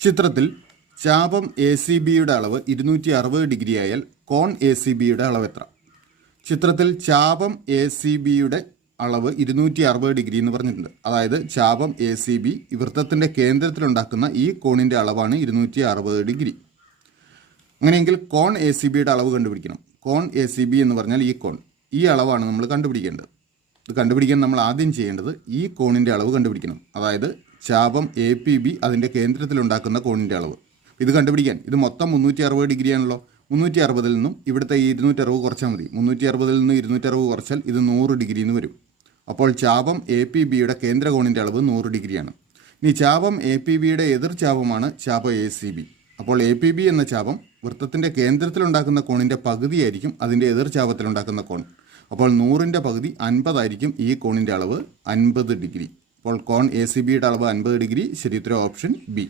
ചിത്രത്തിൽ ചാപം A C ബിയുടെ അളവ് 260 ഡിഗ്രി ആയാൽ കോൺ എ സി ബിയുടെ അളവ് എത്ര? ചിത്രത്തിൽ ചാപം എ സി ബിയുടെ അളവ് 260 ഡിഗ്രി എന്ന് പറഞ്ഞിട്ടുണ്ട്. അതായത് ചാപം എ സി ബി വൃത്തത്തിൻ്റെ കേന്ദ്രത്തിലുണ്ടാക്കുന്ന ഈ കോണിൻ്റെ അളവാണ് 260 ഡിഗ്രി. അങ്ങനെയെങ്കിൽ കോൺ എ സി ബിയുടെ അളവ് കണ്ടുപിടിക്കണം. കോൺ എ സി ബി എന്ന് പറഞ്ഞാൽ ഈ കോൺ, ഈ അളവാണ് നമ്മൾ കണ്ടുപിടിക്കേണ്ടത്. ഇത് കണ്ടുപിടിക്കാൻ നമ്മൾ ആദ്യം ചെയ്യേണ്ടത് ഈ കോണിൻ്റെ അളവ് കണ്ടുപിടിക്കണം. അതായത് ചാപം എ പി ബി അതിൻ്റെ കേന്ദ്രത്തിലുണ്ടാക്കുന്ന കോണിൻ്റെ അളവ്. ഇത് കണ്ടുപിടിക്കാൻ ഇത് മൊത്തം 360 ഡിഗ്രി ആണല്ലോ. 360 നിന്നും ഇവിടുത്തെ ഈ 260 കുറച്ചാൽ മതി. 360 നിന്ന് 260 കുറച്ചാൽ ഇത് 100 ഡിഗ്രി എന്ന് വരും. അപ്പോൾ ചാപം എ പി ബിയുടെ കേന്ദ്ര കോണിൻ്റെ അളവ് 100 ഡിഗ്രിയാണ്. ഇനി ചാപം എ പി ബിയുടെ എതിർ ചാപമാണ് ചാപം എ സി ബി. അപ്പോൾ എ പി ബി എന്ന ചാപം വൃത്തത്തിൻ്റെ കേന്ദ്രത്തിലുണ്ടാക്കുന്ന കോണിൻ്റെ പകുതിയായിരിക്കും അതിൻ്റെ എതിർ ചാപത്തിലുണ്ടാക്കുന്ന കോൺ. അപ്പോൾ 100ൻ്റെ പകുതി 50 ആയിരിക്കും ഈ കോണിൻ്റെ അളവ്, 50 ഡിഗ്രി. അപ്പോൾ കോൺ എ സി ബിയുടെ അളവ് 50 ഡിഗ്രി. ശരി ഉത്തരം ഓപ്ഷൻ ബി.